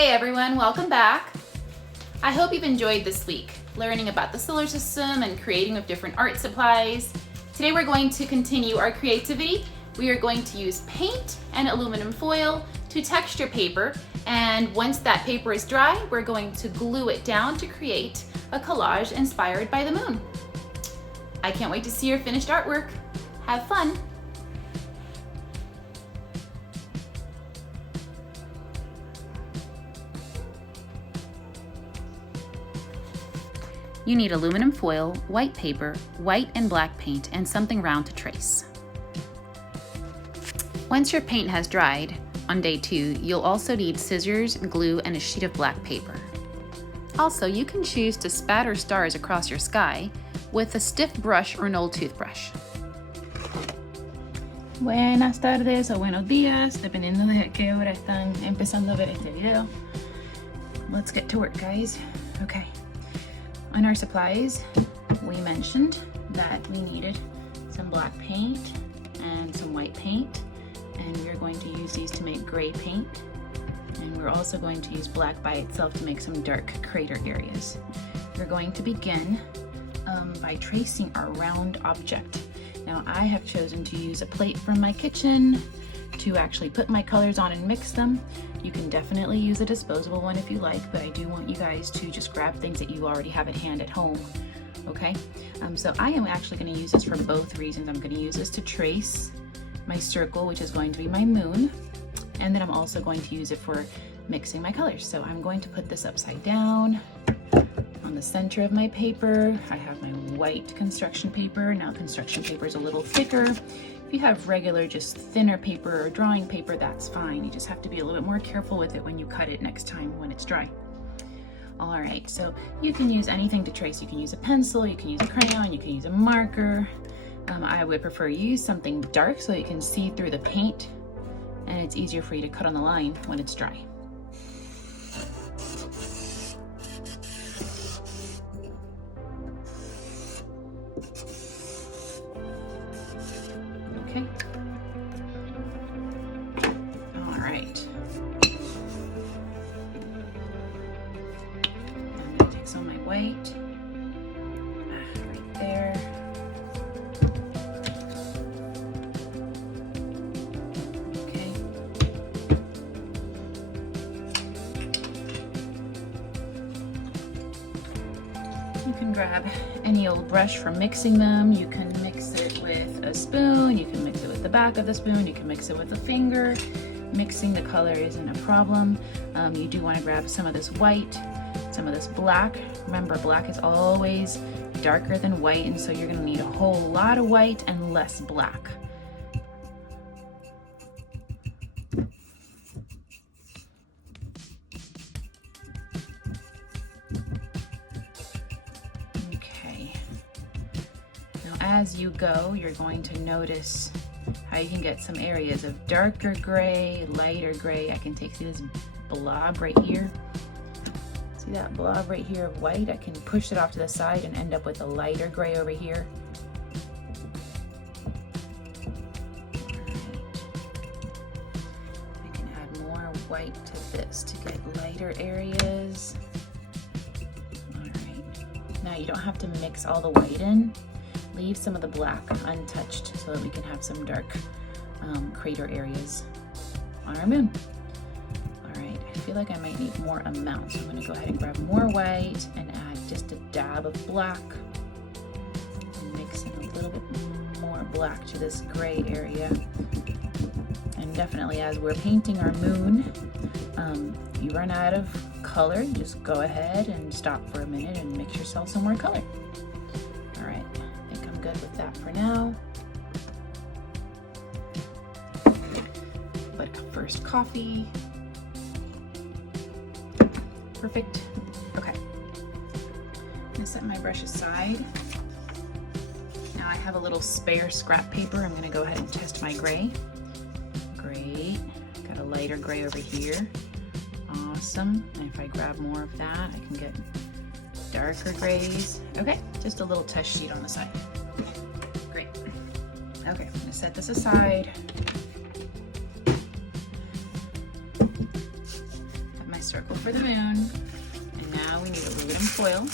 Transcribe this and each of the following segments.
Hey everyone, welcome back. I hope you've enjoyed this week, learning about the solar system and creating with different art supplies. Today we're going to continue our creativity. We are going to use paint and aluminum foil to texture paper, and once that paper is dry, we're going to glue it down to create a collage inspired by the moon. I can't wait to see your finished artwork. Have fun! You need aluminum foil, white paper, white and black paint, and something round to trace. Once your paint has dried, on day 2, you'll also need scissors, glue, and a sheet of black paper. Also, you can choose to spatter stars across your sky with a stiff brush or an old toothbrush. Buenas tardes o buenos días, dependiendo de qué hora están empezando a ver este video. Let's get to work, guys. Okay. On our supplies, we mentioned that we needed some black paint and some white paint, and we're going to use these to make gray paint, and we're also going to use black by itself to make some dark crater areas. We're going to begin by tracing our round object. Now I have chosen to use a plate from my kitchen to actually put my colors on and mix them. You can definitely use a disposable one if you like, but I do want you guys to just grab things that you already have at hand at home, okay? So I am actually gonna use this for both reasons. I'm gonna use this to trace my circle, which is going to be my moon, and then I'm also going to use it for mixing my colors. So I'm going to put this upside down on the center of my paper. I have my white construction paper. Now construction paper is a little thicker. If you have regular, just thinner paper or drawing paper, that's fine. You just have to be a little bit more careful with it when you cut it next time when it's dry. All right, so you can use anything to trace. You can use a pencil, you can use a crayon, you can use a marker. I would prefer you use something dark so you can see through the paint and it's easier for you to cut on the line when it's dry. Okay. All right. I'm going to take some of my white. Right there. Okay. You can grab any old brush for mixing them. You can mix it with a spoon, you can mix it with the back of the spoon, you can mix it with a finger. Mixing the color isn't a problem. You do want to grab some of this white, some of this black. Remember, black is always darker than white, and so you're going to need a whole lot of white and less black. As you go, you're going to notice how you can get some areas of darker gray, lighter gray. I can take this blob right here. See that blob right here of white? I can push it off to the side and end up with a lighter gray over here. I can add more white to this to get lighter areas. All right. Now you don't have to mix all the white in. Leave some of the black untouched so that we can have some dark crater areas on our moon. All right, I feel like I might need more amount, so I'm gonna go ahead and grab more white and add just a dab of black and mix in a little bit more black to this gray area. And definitely as we're painting our moon, you run out of color, just go ahead and stop for a minute and mix yourself some more color. All right. Good with that for now. But first coffee. Perfect. Okay. I'm gonna set my brush aside. Now I have a little spare scrap paper. I'm gonna go ahead and test my gray. Great. Got a lighter gray over here. Awesome. And if I grab more of that, I can get darker grays. Okay, just a little test sheet on the side. Great. Okay, I'm gonna set this aside. Have my circle for the moon. And now we need aluminum foil.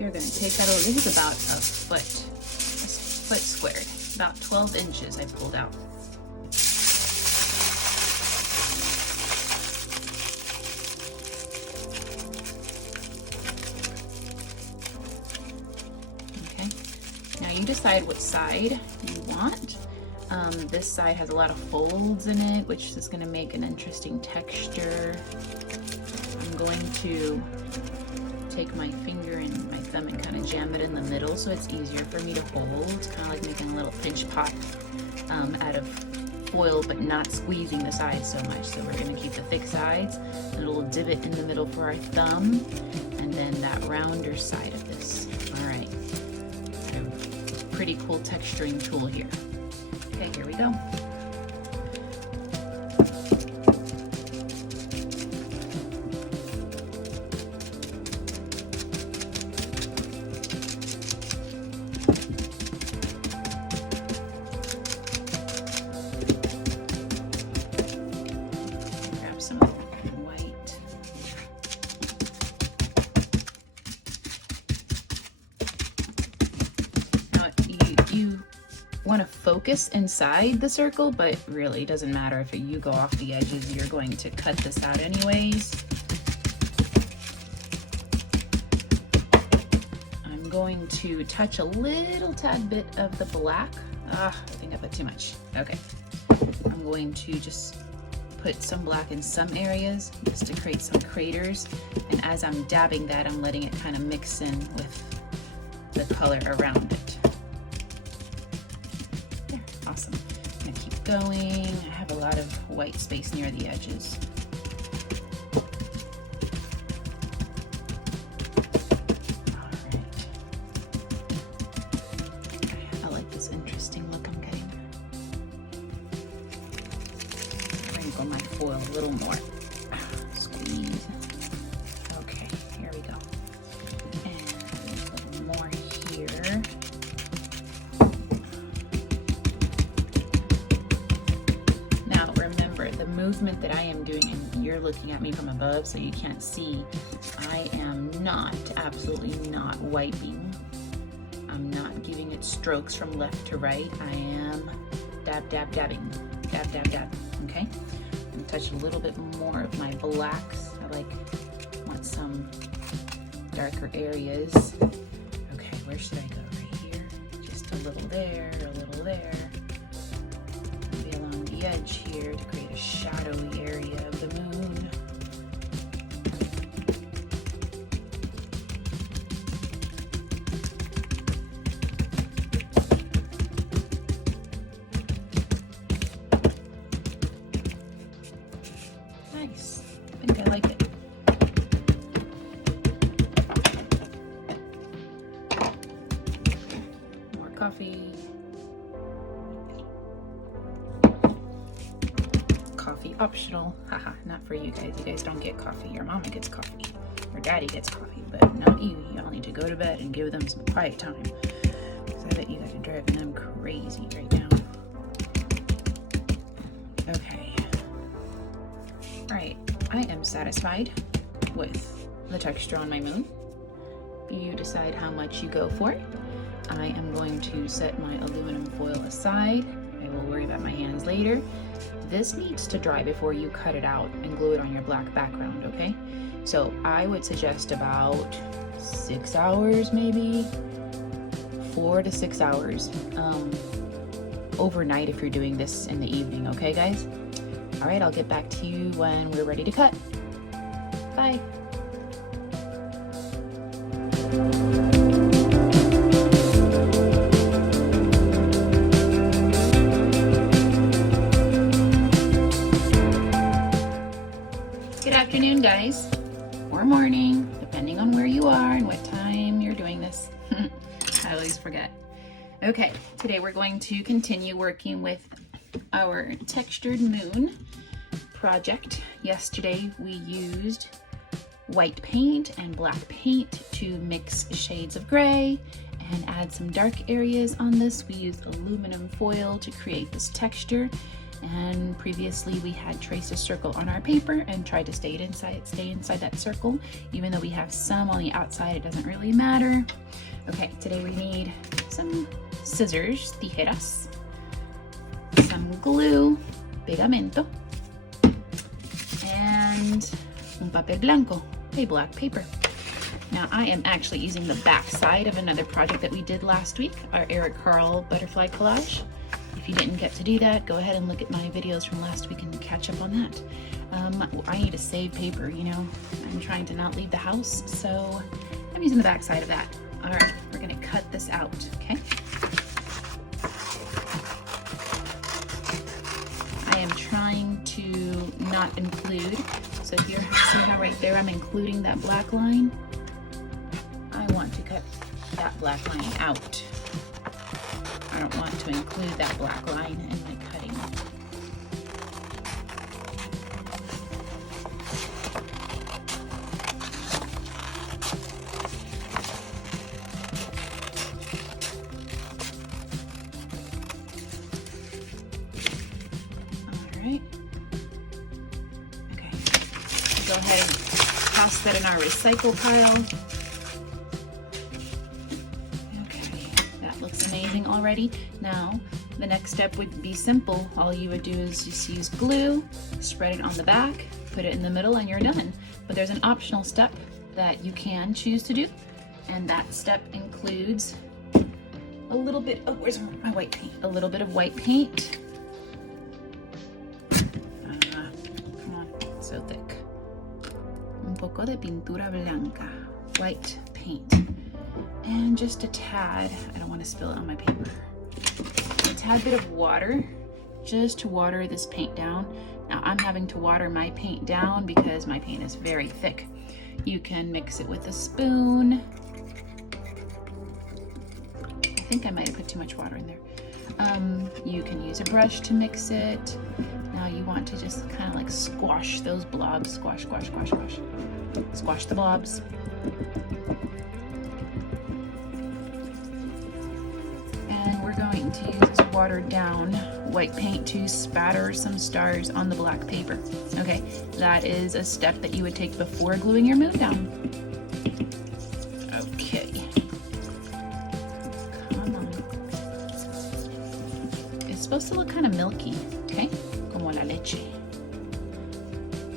You're going to take that over. This is about a foot squared, about 12 inches I pulled out. Okay, now you decide what side you want. This side has a lot of folds in it, which is going to make an interesting texture. I'm going to take my finger and my thumb and kind of jam it in the middle so it's easier for me to hold. It's kind of like making a little pinch pot out of foil, but not squeezing the sides so much. So we're going to keep the thick sides, a little divot in the middle for our thumb, and then that rounder side of this. All right, a pretty cool texturing tool here. Okay, here we go. Want to focus inside the circle, but really it doesn't matter if you go off the edges. You're going to cut this out anyways. I'm going to touch a little tad bit of the black. I think I put too much. Okay, I'm going to just put some black in some areas just to create some craters, and as I'm dabbing that, I'm letting it kind of mix in with the color around it. Awesome. I'm gonna keep going. I have a lot of white space near the edges. All right. I like this interesting look I'm getting. Wrinkle my foil a little more. Squeeze. Okay, here we go. And a little more here. The movement that I am doing, and you're looking at me from above so you can't see, I am not, absolutely not wiping. I'm not giving it strokes from left to right. I am dab, dab, dabbing, dab, dab, dab, okay? I'm gonna touch a little bit more of my blacks. I want some darker areas. Okay, where should I go? Right here, just a little there, a little there. Maybe along the edge here to create a shadowy area of the moon. Nice. I think I like it. More coffee. Coffee optional. Haha, not for you guys. You guys don't get coffee. Your mama gets coffee. Your daddy gets coffee, but not you. Y'all need to go to bed and give them some quiet time. Because I bet you guys are driving them crazy right now. Okay. Alright, I am satisfied with the texture on my moon. You decide how much you go for. I am going to set my aluminum foil aside. I will worry about my hands later. This needs to dry before you cut it out and glue it on your black background, okay? So I would suggest about 6 hours, maybe 4 to 6 hours overnight if you're doing this in the evening, okay guys? All right, I'll get back to you when we're ready to cut. Bye. Good afternoon, guys, or morning, depending on where you are and what time you're doing this. I always forget. Okay, today we're going to continue working with our textured moon project. Yesterday we used white paint and black paint to mix shades of gray and add some dark areas on this. We used aluminum foil to create this texture, and previously we had traced a circle on our paper and tried to stay inside that circle. Even though we have some on the outside, it doesn't really matter. Okay, today we need some scissors, tijeras, some glue, pegamento, and un papel blanco, a black paper. Now I am actually using the back side of another project that we did last week, our Eric Carle butterfly collage. If you didn't get to do that, go ahead and look at my videos from last week and catch up on that. I need to save paper, you know. I'm trying to not leave the house, so I'm using the back side of that. All right, we're gonna cut this out, okay? I am trying to not include, so here, see how right there I'm including that black line? I want to cut that black line out. I don't want to include that black line in my cutting. All right. Okay. Go ahead and toss that in our recycle pile. Amazing already. Now the next step would be simple. All you would do is just use glue, spread it on the back, put it in the middle, and you're done. But there's an optional step that you can choose to do, and that step includes a little bit of, where's my white paint? A little bit of white paint. Come on, it's so thick. Un poco de pintura blanca, white paint. And just a tad, I don't want to spill it on my paper, a tad bit of water, just to water this paint down. Now I'm having to water my paint down because my paint is very thick. You can mix it with a spoon. I think I might have put too much water in there. You can use a brush to mix it. Now you want to just kind of like squash those blobs, squash, squash, squash, squash. Squash the blobs. Going to use this watered down white paint to spatter some stars on the black paper. Okay, that is a step that you would take before gluing your moon down. Okay. Come on. It's supposed to look kind of milky, okay? Como la leche.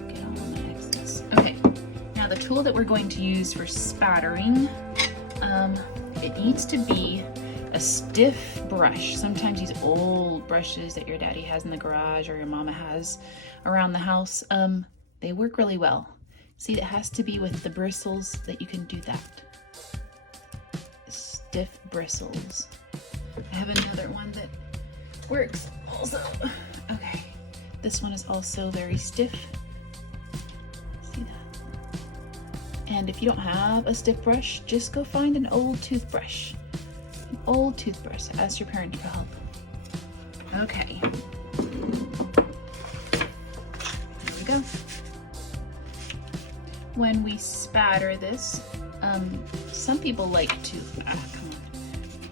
Get all of my excess. Okay, now the tool that we're going to use for spattering, it needs to be a stiff brush. Sometimes these old brushes that your daddy has in the garage or your mama has around the house, they work really well. See, it has to be with the bristles that you can do that. Stiff bristles. I have another one that works also. Okay, this one is also very stiff. See that? And if you don't have a stiff brush, just go find an old toothbrush. Old toothbrush. Ask your parents for help. Okay. Here we go. When we spatter this, some people like to,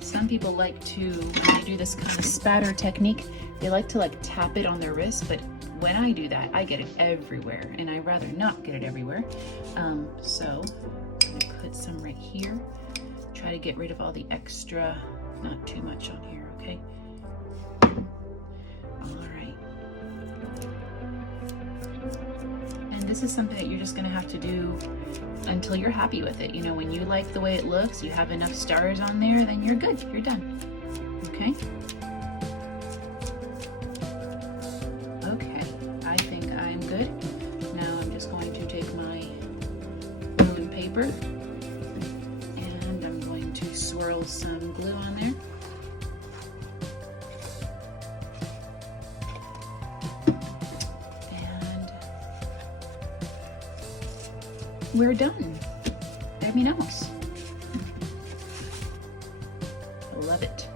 Some people like to, when they do this kind of spatter technique, they like to like tap it on their wrist, but when I do that, I get it everywhere, and I'd rather not get it everywhere. So I'm gonna put some right here. Try to get rid of all the extra, not too much on here, okay? All right. And this is something that you're just gonna have to do until you're happy with it. You know, when you like the way it looks, you have enough stars on there, then you're good, you're done, okay? Okay, I think I'm good. Now I'm just going to take my blue paper, swirl some glue on there. And we're done. Terminamos. Love it.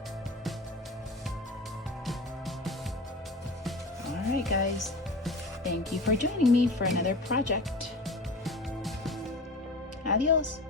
All right, guys. Thank you for joining me for another project. Adios.